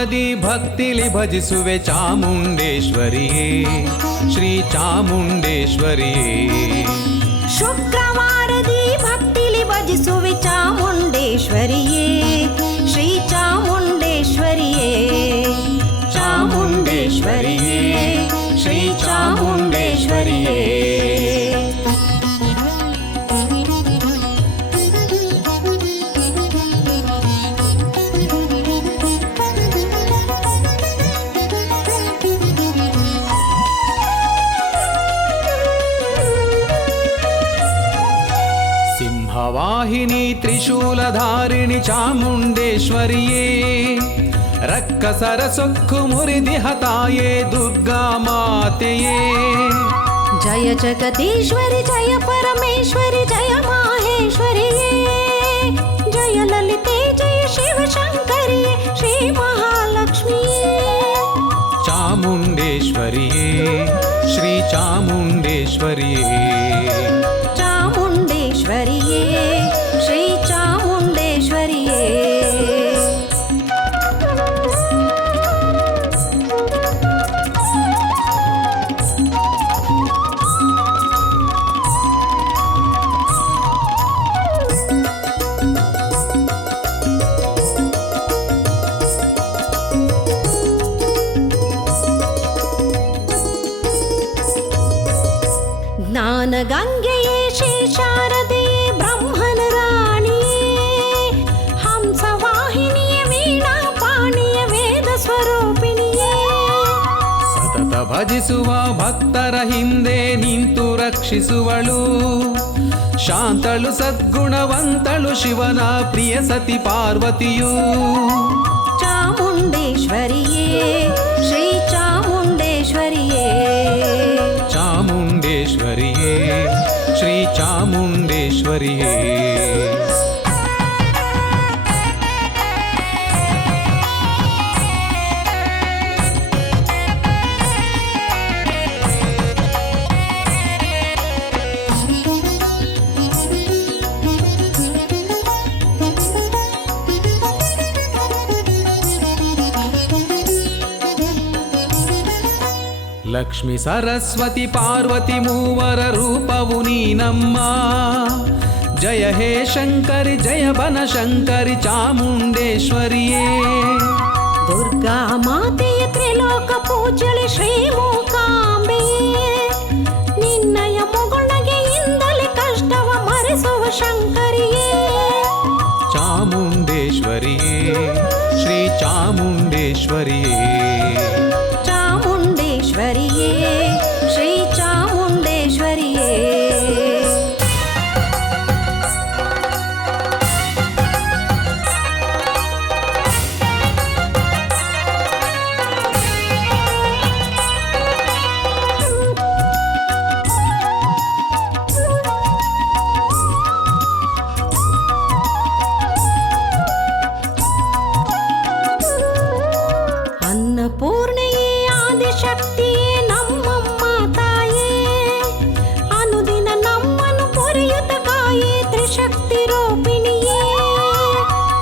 ಶುಕ್ರವಾರದಿ ಭಕ್ತಿಲಿ ಭಜಿಸುವೆ ಚಾಮುಂಡೇಶ್ವರಿಯೇ ಶ್ರೀ ಚಾಮುಂಡೇಶ್ವರಿಯೇ. ಶುಕ್ರವಾರದಿ ಭಕ್ತಿಲಿ ಭಜಿಸುವೆ ಚಾಮುಂಡೇಶ್ವರಿಯೇ ಶ್ರೀ ಚಾಮುಂಡೇಶ್ವರಿಯೇ. ಚಾಮುಂಡೇಶ್ವರಿಯೇ ಶ್ರೀ ಚಾಮುಂಡೇಶ್ವರಿಯೇ. ವಾಹಿನಿ ತ್ರಿಶೂಲಧಾರಿಣಿ ಚಾಮುಂಡೇಶ್ವರಿಯೇ. ರಕ್ಕಸರ ಸೊಕ್ಕು ಮುರಿದಿಹ ತಾಯೇ ದುರ್ಗಾ ಮಾತೆಯೇ. ಜಯ ಜಗದೀಶ್ವರಿ ಜಯ ಪರಮೇಶ್ವರಿ ಜಯ ಮಾಹೇಶ್ವರಿಯೇ. ಜಯ ಲಲಿತೆ ಜಯ ಶಿವಶಂಕರಿಯೇ ಶ್ರೀ ಮಹಾಲಕ್ಷ್ಮಿಯೇ. ಚಾಮುಂಡೇಶ್ವರಿಯೇ ಶ್ರೀ ಚಾಮುಂಡೇಶ್ವರಿಯೇ. ಚಾಮುಂಡೇಶ್ವರಿಯೇ ಶ್ರೀ ಚಾಮುಂಡೇಶ್ವರಿಯೇ. ಜ್ಞಾನ ಗಂಗೆಯೇ ಶ್ರೀ ಶಾರದೆಯೇ ಬ್ರಹ್ಮನ ರಾಣಿಯೇ. ಹಂಸವಾಹಿನಿಯೇ ವೀಣಾ ಪಾಣಿಯ ವೇದ ಸ್ವರೂಪಿಣಿಯೇ. ಸತತ ಭಜಿಸುವ ಭಕ್ತರ ಹಿಂದೆ ನಿಂತು ರಕ್ಷಿಸುವಳು. ಶಾಂತಳು ಸದ್ಗುಣವಂತಳು ಶಿವನ ಪ್ರಿಯ ಸತಿ ಪಾರ್ವತಿಯು. ಚಾಮುಂಡೇಶ್ವರಿಯೇ ಶ್ರೀ ಚಾಮುಂಡೇಶ್ವರಿಯೇ. ಚಾಮುಂಡೇಶ್ವರಿಯೇ ಶ್ರೀ ಚಾಮುಂಡೇಶ್ವರಿಯೇ. ಲಕ್ಷ್ಮಿ ಸರಸ್ವತಿ ಪಾರ್ವತಿ ಮೂವರ ರೂಪವು ನೀನಮ್ಮ. ಜಯ ಹೇ ಶಂಕರಿ ಜಯ ಬನಶಂಕರಿ ಚಾಮುಂಡೇಶ್ವರಿಯೇ. ದುರ್ಗಾ ಮಾತೆಯ ತ್ರಿಲೋಕ ಪೂಜಳೆ ಶ್ರೀ ಮೂಕಾಂಬೆಯೇ. ನಿನ್ನಯ ಮುಗುಳಗೆಯಿಂದಲೇ ಕಷ್ಟವ ಮರೆಸುವ ಶಂಕರಿಯೇ. ಚಾಮುಂಡೇಶ್ವರಿಯೇ ಶ್ರೀ ಚಾಮುಂಡೇಶ್ವರಿಯೇ. ಚಾಮುಂಡೇಶ್ವರಿಯೇ ಶ್ರೀ ಚಾಮುಂಡೇಶ್ವರಿಯೇ. ಅನ್ನಪೂರ್ಣೆಯೇ ಆದಿಶಕ್ತಿಯೇ ನಮ್ಮಮ್ಮ ತಾಯೇ. ಅನುದಿನ ನಮ್ಮನ್ನು ಪೊರೆಯುತ್ತ ಕಾಯೇ ತ್ರಿಶಕ್ತಿ ರೂಪಿಣಿಯೇ.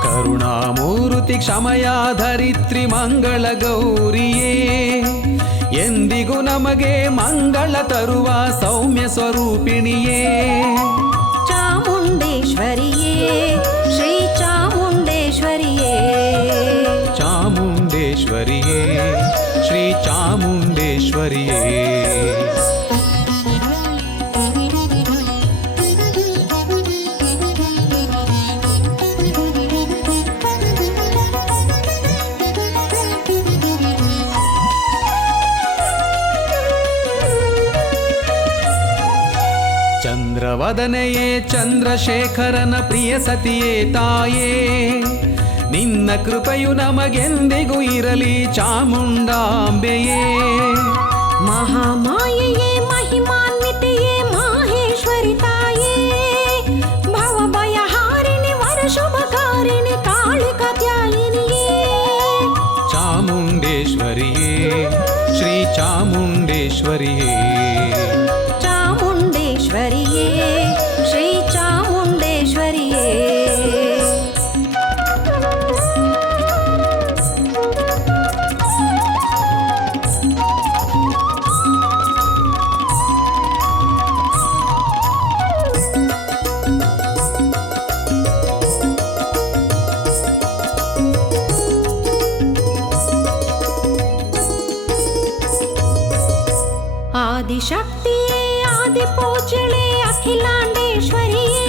ಕರುಣಾಮೂರ್ತಿ ಕ್ಷಮಯ ಧರಿತ್ರಿ ಮಂಗಳ ಗೌರಿಯೇ. ಎಂದಿಗೂ ನಮಗೆ ಮಂಗಳ ತರುವ ಸೌಮ್ಯ ಸ್ವರೂಪಿಣಿಯೇ. ಚಾಮುಂಡೇಶ್ವರಿಯೇ ಶ್ರೀ ಚಾಮುಂಡೇಶ್ವರಿಯೇ. ಚಾಮುಂಡೇಶ್ವರಿಯೇ ಶ್ರೀ ಚಾಮುಂಡೇಶ್ವರಿಯೇ. ಚಂದ್ರವದನೆಯೇ ಚಂದ್ರಶೇಖರನ ಪ್ರಿಯ ಸತಿಯೇ ತಾಯೇ. ನಿನ್ನ ಕೃಪೆಯು ನಮಗೆಂದಿಗೂ ಇರಲಿ ಚಾಮುಂಡಾಂಬೆಯೇ. ಮಹಾಮಾಯೆಯೇ ಮಹಿಮಾನ್ವಿತೆಯೇ ಮಾಹೇಶ್ವರಿ ತಾಯೇ. ಭವಭಯಹಾರಿಣಿ ವರಶುಭಕಾರಿಣಿ ಕಾಳಿಕಾ ತ್ಯಾಯಿನಿಯೇ. ಚಾಮುಂಡೇಶ್ವರಿಯೇ ಶ್ರೀ ಚಾಮುಂಡೇಶ್ವರಿಯೇ. ಚಾಮುಂಡೇಶ್ವರಿಯೇ ಶ್ರೀ ಚಾಮುಂಡೇಶ್ವರಿಯೇ. ಅತಿ ಪೂಜ್ಯಳೆ ಅಖಿಲಾಂಡೇಶ್ವರಿಯೇ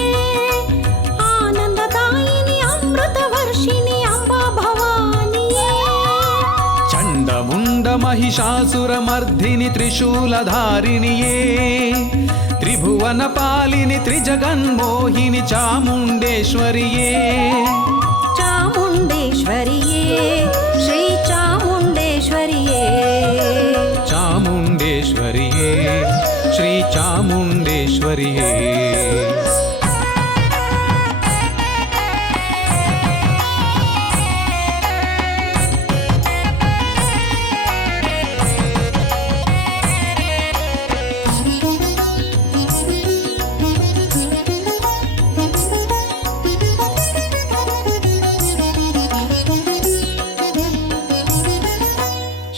ಆನಂದದಾಯಿನಿ ಅಮೃತ ವರ್ಷಿಣಿ ಅಂಬಾ ಭವಾನಿಯೇ ಚಂಡಮುಂಡ ಮಹಿಷಾಸುರ ಮರ್ಧಿನಿ ತ್ರಿಶೂಲಧಾರಿಣಿಯೇ ತ್ರಿಭುವನ ಪಾಲಿನಿ ತ್ರಿಜಗನ್ಮೋಹಿನಿ ಚಾಮುಂಡೇಶ್ವರಿಯೇ ಚಾಮುಂಡೇಶ್ವರಿಯೇ ಶ್ರೀ ಚಾಮುಂಡೇಶ್ವರಿಯೇ ಚಾಮುಂಡೇಶ್ವರಿಯೇ ಶ್ರೀ ಚಾಮುಂಡೇಶ್ವರಿಯೇ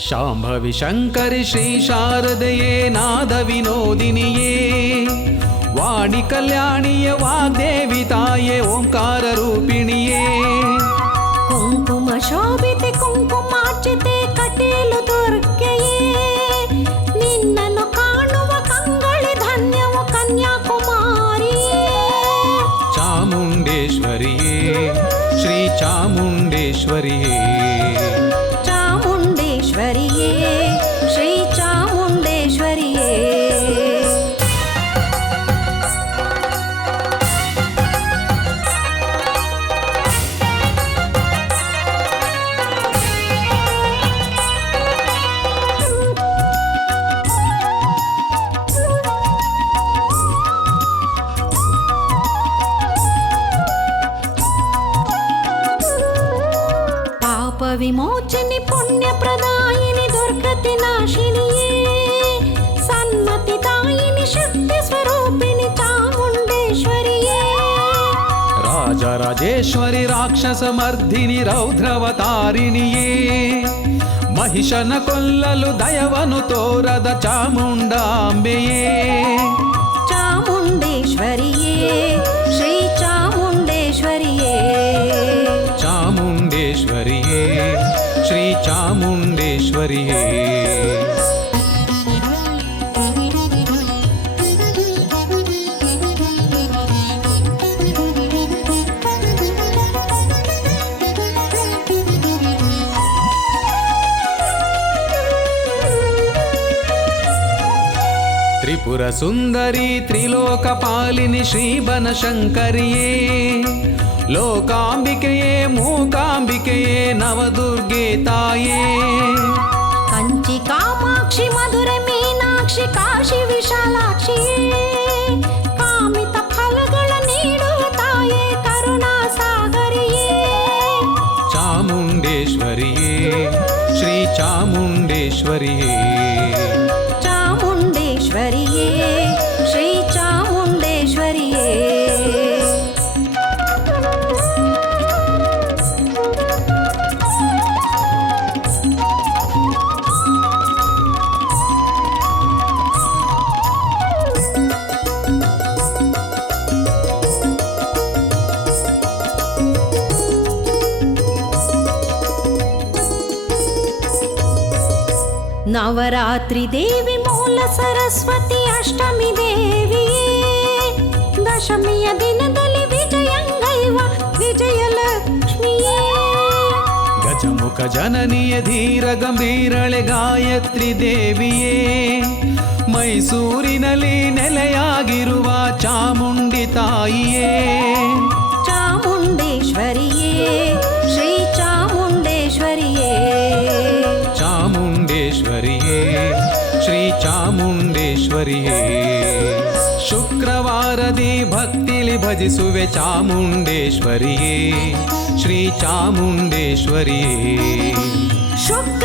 ಶಾಂಭವಿ ಶಂಕರಿ ಶ್ರೀ ಶಾರದೆಯೇ ನಾದ ವಿನೋದಿನಿಯೇ ವಾಣಿ ಕಲ್ಯಾಣಿಯ ವಾಗ್ದೇವಿ ತಾಯೇ ಓಂಕಾರ ರೂಪಿಣಿಯೇ ಕುಂಕುಮ ಶೋಭಿತೆ ಕುಂಕುಮಾರ್ಚಿತೆ ಕಟೀಲು ದುರ್ಗೆಯೇ ನಿನ್ನನ್ನು ಕಾಣುವ ಕಂಗಳಿ ಧನ್ಯವು ಕನ್ಯಾಕುಮಾರಿಯೇ ಚಾಮುಂಡೇಶ್ವರಿಯೇ ಶ್ರೀ ಚಾಮುಂಡೇಶ್ವರಿಯೇ ಚಾಮುಂಡೇಶ್ವರಿಯೇ ಶ್ರೀ ಚಾಮುಂಡೇಶ್ವರಿಯೇ ಪಾಪ ವಿಮೋಚನೆ ಪುಣ್ಯ ಪ್ರದಾಯಿನಿ ದುರ್ಗತಿ ನಾಶಿನಿಯೇ ಸನ್ಮತಿ ದಾಯಿನಿ ಶಕ್ತಿ ಸ್ವರೂಪಿಣಿ ಚಾಮುಂಡೇಶ್ವರಿಯೇ ರಾಜರಾಜೇಶ್ವರಿ ರಾಕ್ಷಸ ಮರ್ಧಿನಿ ರೌದ್ರವತಾರಿಣಿಯೇ ಮಹಿಷನ ಕೊಲ್ಲಲು ದಯವನು ತೋರದ ಚಾಮುಂಡಾಂಬೆಯೇ ಚಾಮುಂಡೇಶ್ವರಿಯೇ ಶ್ರೀ ಚಾಮುಂಡೇಶ್ವರಿಯೇ ಚಾಮುಂಡೇಶ್ವರಿಯೇ ಶ್ರೀ ಚಾಮುಂಡೇಶ್ವರಿಯೇ ತ್ರಿಪುರ ಸುಂದರಿ ತ್ರಿಲೋಕಪಾಲಿನಿ ಶ್ರೀ ಬನಶಂಕರಿಯೇ ಲೋಕಾಂಬಿಕೆಯೇ ಮೂಕಾಂಬಿಕೆಯೇ ನವದುರ್ಗೆ ತಾಯೇ ಕಂಚಿ ಕಾಮಾಕ್ಷಿ ಮಧುರ ಮೀನಾಕ್ಷಿ ಕಾಶಿ ವಿಶಾಲಾಕ್ಷಿಯೇ ಕಾಮಿತ ಫಲಗಳ ನೀಡುವ ತಾಯೇ ಕರುಣಾ ಸಾಗರಿಯೇ ಚಾಮುಂಡೇಶ್ವರಿಯೇ ಶ್ರೀ ಚಾಮುಂಡೇಶ್ವರಿಯೇ ಚಾಮುಂಡೇಶ್ವರಿಯೇ ಶ್ರೀ ಚಾಮುಂಡೇಶ್ವರಿಯೇ ನವರಾತ್ರಿ ದೇವಿ ಮೂಲ ಸರಸ್ವತಿ ಅಷ್ಟಮಿ ದೇವಿಯೇ ದಶಮಿಯ ದಿನದಲ್ಲಿ ವಿಜಯಂಗೈವ ವಿಜಯಲಕ್ಷ್ಮಿಯೇ ಗಜಮುಖ ಜನನಿಯ ಧೀರ ಗಂಭೀರಳೆ ಗಾಯತ್ರಿ ದೇವಿಯೇ ಮೈಸೂರಿನಲ್ಲಿ ನೆಲೆಯಾಗಿರುವ ಚಾಮುಂಡಿ ತಾಯಿಯೇ ಚಾಮುಂಡೇಶ್ವರಿಯೇ ಶ್ರೀ ಚಾಮುಂಡೇಶ್ವರಿಯೇ ಚಾಮುಂಡೇಶ್ವರಿಯೇ ಶ್ರೀ ಚಾಮುಂಡೇಶ್ವರಿಯೇ ಶುಕ್ರವಾರದಿ ಭಕ್ತಿಲಿ ಭಜಿಸುವೆ ಚಾಮುಂಡೇಶ್ವರಿಯೇ ಶ್ರೀ ಚಾಮುಂಡೇಶ್ವರಿಯೇ ಶುಕ್ರ